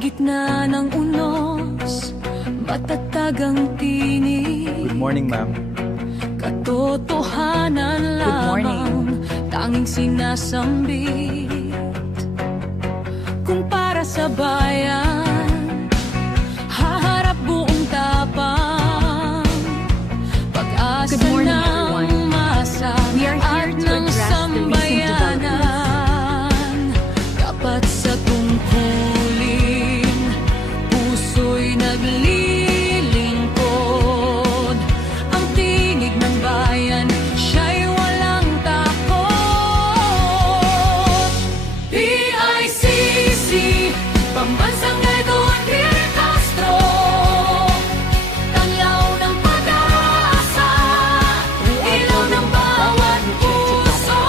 gitna ng unos, matatag ang tinig. Good morning, ma'am. Katotohanan lamang tanging sinasambit. Kung para sa bayan, haharap buong tapang, pag-asa Good morning, ng everyone. masa We are here at to ng address the recent sambayanan. Dapat sa tungkulin, puso'y naglilingkod. Ang tinig ng bayan, siya'y walang takot. PICC, Pambansang Edward Pierre Castro, tanglaw ng pag-asa, ilaw ng bawat puso.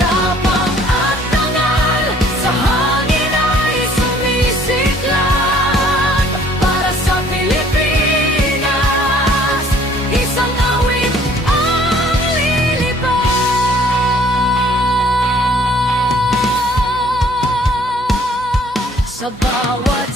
Tapang at tangal, sa hangin ay sumisiklat. Para sa Pilipinas, isang awit ang lilipad. Sa bawat